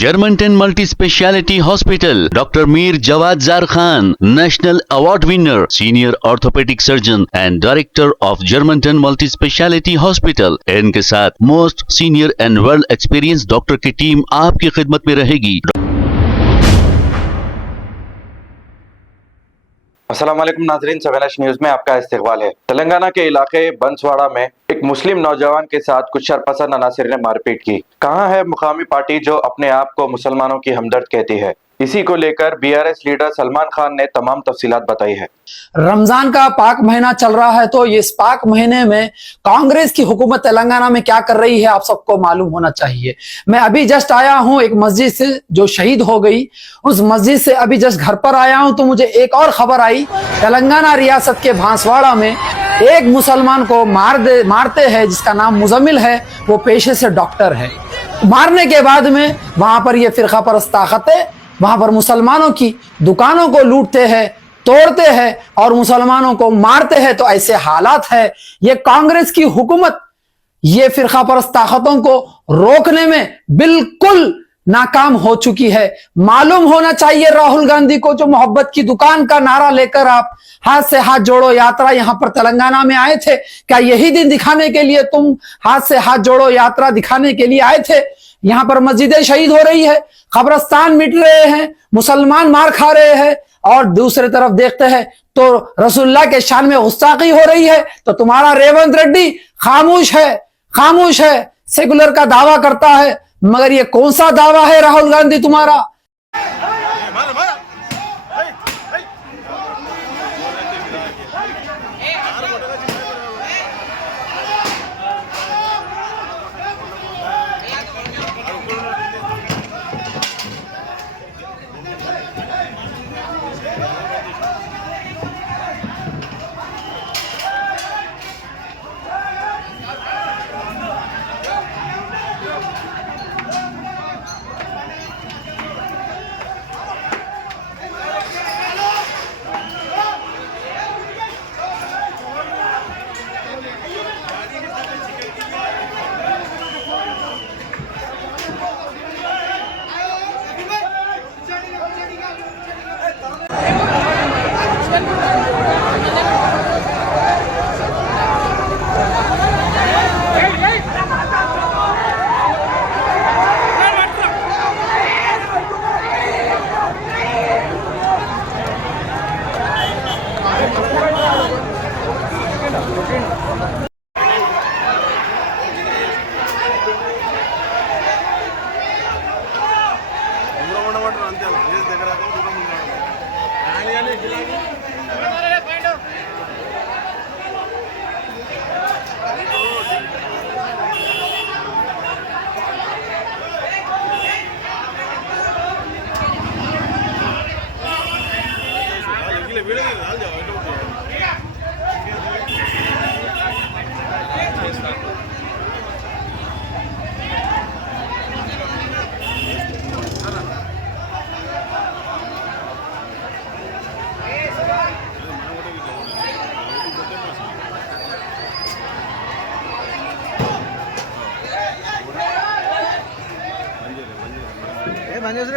Germantown Multi Speciality Hospital, Dr. Mir Jawad Zar Khan, National Award winner, Senior Orthopedic Surgeon and Director of Germantown Multi Speciality Hospital। इनके साथ most senior and well experience doctor की team आपकी खिदमत में रहेगी। अस्सलाम वालेकुम नाज़रीन, सवेनश न्यूज में आपका इस्तकबाल है। तेलंगाना के इलाके बंसवाड़ा में एक मुस्लिम नौजवान के साथ कुछ शरपसंद अनासिर ने मारपीट की। कहां है मुकामी पार्टी जो अपने आप को मुसलमानों की हमदर्द कहती है? इसी को लेकर बीआरएस लीडर सलमान खान ने तमाम तफसीलात बताई है। रमजान का पाक महीना चल रहा है, तो इस पाक महीने में कांग्रेस की हुकूमत तेलंगाना में क्या कर रही है आप सबको मालूम होना चाहिए। मैं अभी जस्ट आया हूं एक मस्जिद से जो शहीद हो गई, उस मस्जिद से अभी जस्ट घर पर आया हूं तो मुझे एक और खबर आई। तेलंगाना रियासत के बांसवाड़ा में एक मुसलमान को मारते हैं जिसका नाम मुजम्मिल है, वो पेशे से डॉक्टर है। मारने के बाद में वहां पर ये फिरका परस्त ताकतें वहां पर मुसलमानों की दुकानों को लूटते हैं, तोड़ते हैं और मुसलमानों को मारते हैं। तो ऐसे हालात है, ये कांग्रेस की हुकूमत ये फिरका परस्त ताकतों को रोकने में बिल्कुल नाकाम हो चुकी है। मालूम होना चाहिए राहुल गांधी को, जो मोहब्बत की दुकान का नारा लेकर आप हाथ से हाथ जोड़ो यात्रा यहां पर तेलंगाना में आए थे, क्या यही दिन दिखाने के लिए तुम हाथ से हाथ जोड़ो यात्रा दिखाने के लिए आए थे? यहां पर मस्जिदें शहीद हो रही है, कब्रिस्तान मिट रहे हैं, मुसलमान मार खा रहे हैं और दूसरी तरफ देखते हैं तो रसूलुल्लाह के शान में गुस्ताखी हो रही है। तो तुम्हारा रेवंत रेड्डी खामोश है, सेकुलर का दावा करता है, मगर ये कौन सा दावा है राहुल गांधी तुम्हारा?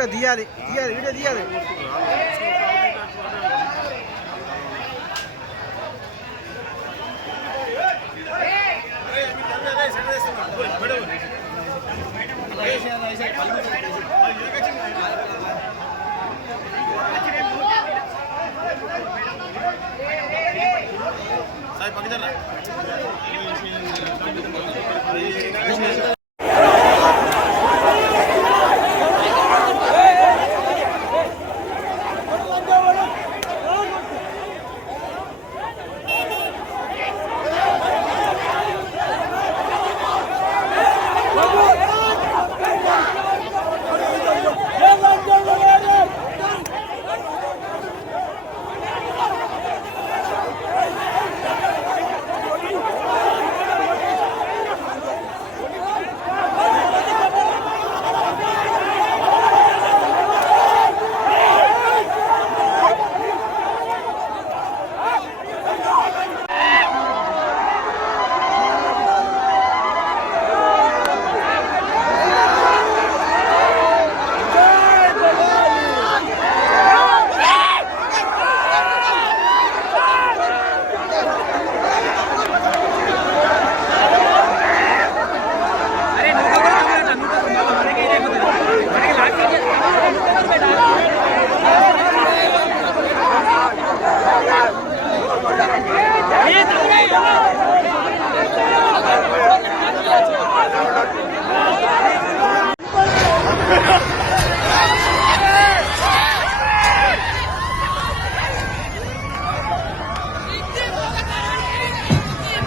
दिया वीडियो दिया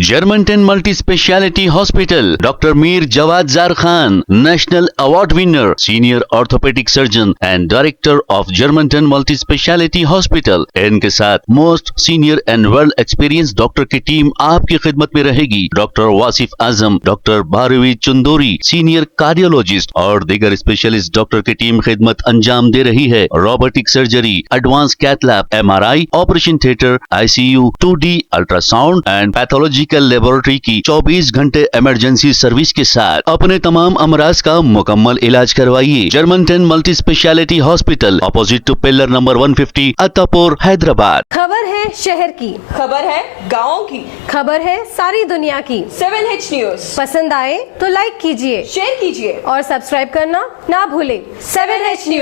Germanton multi speciality hospital, doctor Mir Jawad Zar Khan, national award winner, senior orthopedic surgeon and director of Germanton multi speciality hospital. इनके साथ most senior and world experience doctor की टीम आपकी खिदमत में रहेगी। Doctor Wasif Azam, doctor Bharvi Chandori, senior cardiologist और दीगर स्पेशलिस्ट डॉक्टर की टीम खिदमत अंजाम दे रही है। Robotic surgery, advance cath lab, MRI, operation theatre, ICU, 2D ultrasound and pathological laboratory की 24 घंटे इमरजेंसी सर्विस के साथ अपने तमाम अमराज का मुकम्मल इलाज करवाइए। Germanten multi speciality hospital, opposite to pillar number 150, Attapur, Hyderabad. खबर है शहर की, खबर है गाँव की, खबर है सारी दुनिया की। 7H न्यूज पसंद आए तो लाइक कीजिए, शेयर कीजिए और सब्सक्राइब करना ना भूलें। 7H news.